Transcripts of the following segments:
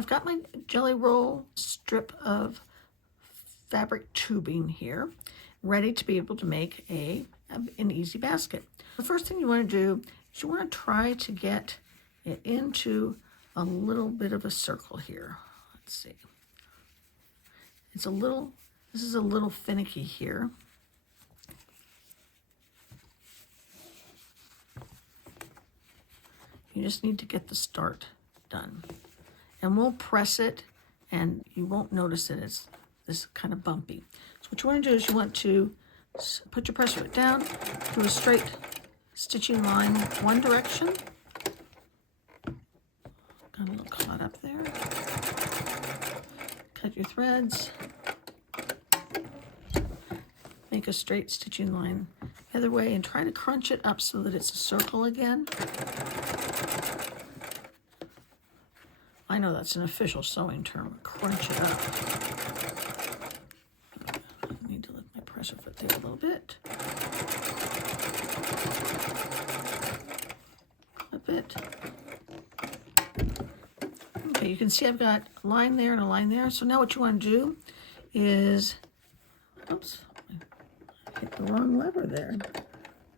I've got my jelly roll strip of fabric tubing here, ready to be able to make an easy basket. The first thing you want to do is you want to try to get it into a little bit of a circle here. Let's see. This is a little finicky here. You just need to get the start done. And we'll press it and you won't notice it. It's this kind of bumpy. So what you want to do is you want to put your pressure foot down, do a straight stitching line one direction. Got a little caught up there. Cut your threads. Make a straight stitching line the other way and try to crunch it up so that it's a circle again. I know that's an official sewing term, crunch it up. I need to lift my pressure foot there a little bit. Clip it. Okay, you can see I've got a line there and a line there. So now what you want to do is, oops, I hit the wrong lever there.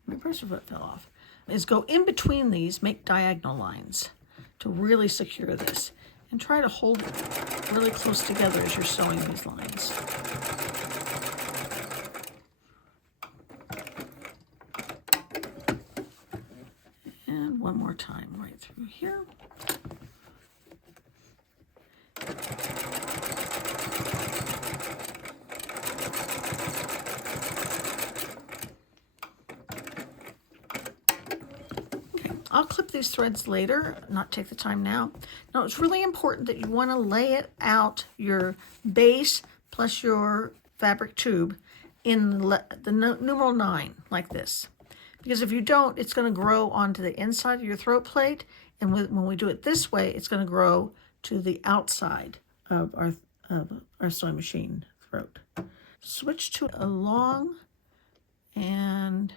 My pressure foot fell off. Is go in between these, make diagonal lines to really secure this. And try to hold it really close together as you're sewing these lines. And one more time right through here. I'll clip these threads later, not take the time now. Now it's really important that you want to lay it out, your base plus your fabric tube, in the numeral 9, like this. Because if you don't, it's going to grow onto the inside of your throat plate, and when we do it this way, it's going to grow to the outside of our sewing machine throat. Switch to a long and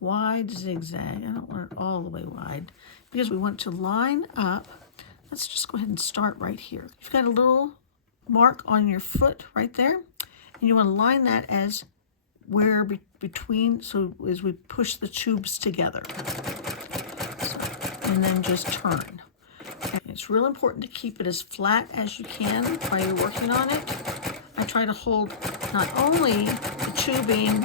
wide zigzag. I don't want it all the way wide because we want to line up. Let's just go ahead and start right here. You've got a little mark on your foot right there, and you want to line that as where between, so as we push the tubes together. And then just turn. And it's real important to keep it as flat as you can while you're working on it. I try to hold not only the tubing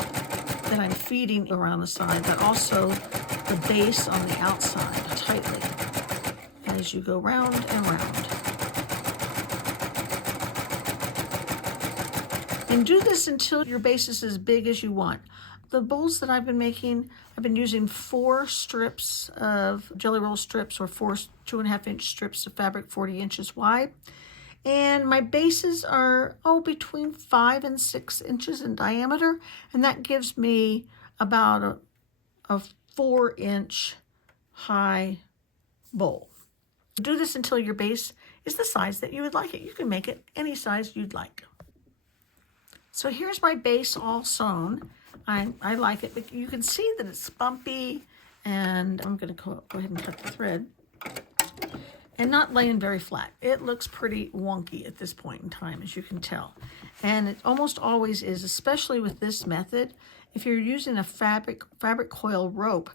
that I'm feeding around the side, but also the base on the outside tightly as you go round and round. And do this until your base is as big as you want. The bowls that I've been making, I've been using 4 strips of jelly roll strips, or 4 2.5-inch strips of fabric 40 inches wide. And my bases are, between 5 and 6 inches in diameter. And that gives me about a 4-inch high bowl. Do this until your base is the size that you would like it. You can make it any size you'd like. So here's my base all sewn. I like it, but you can see that it's bumpy, and I'm going to go ahead and cut the thread. And not laying very flat. It looks pretty wonky at this point in time, as you can tell. And it almost always is, especially with this method. If you're using a fabric coil rope,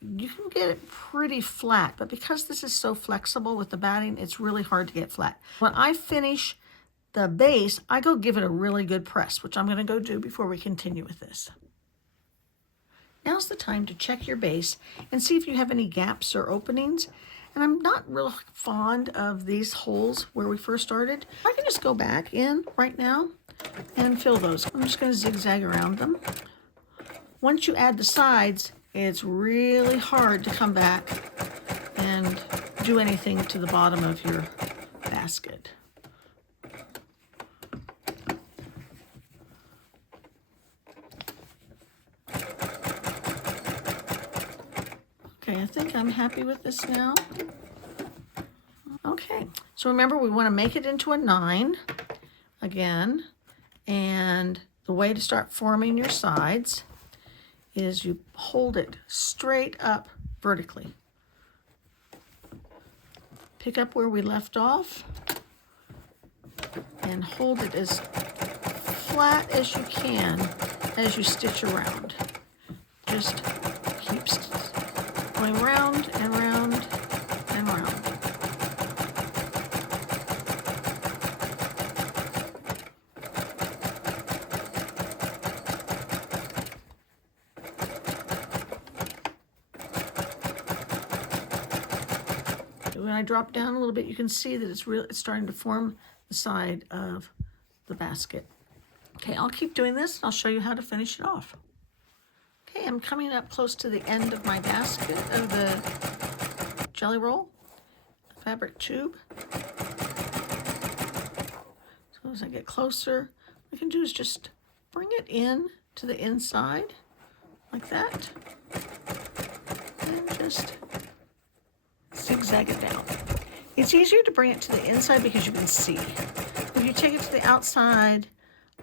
you can get it pretty flat. But because this is so flexible with the batting, it's really hard to get flat. When I finish the base, I go give it a really good press, which I'm going to go do before we continue with this. Now's the time to check your base and see if you have any gaps or openings. And I'm not real fond of these holes where we first started. I can just go back in right now and fill those. I'm just going to zigzag around them. Once you add the sides, it's really hard to come back and do anything to the bottom of your basket. Okay, I think I'm happy with this now. Okay, so remember we want to make it into a 9 again, and the way to start forming your sides is you hold it straight up vertically. Pick up where we left off and hold it as flat as you can as you stitch around. Just keep going round and round and round. When I drop down a little bit, you can see that it's starting to form the side of the basket. Okay, I'll keep doing this and I'll show you how to finish it off. Okay, I'm coming up close to the end of my basket of the jelly roll fabric tube. So as I get closer, what I can do is just bring it in to the inside like that and just zigzag it down. It's easier to bring it to the inside because you can see. If you take it to the outside,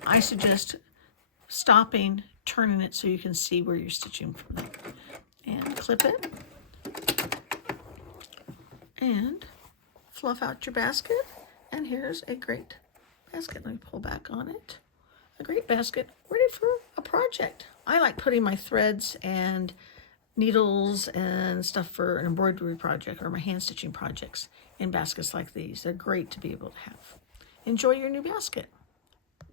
I suggest stopping, turning it so you can see where you're stitching from. And clip it. And fluff out your basket. And here's a great basket. Let me pull back on it. A great basket ready for a project. I like putting my threads and needles and stuff for an embroidery project or my hand stitching projects in baskets like these. They're great to be able to have. Enjoy your new basket.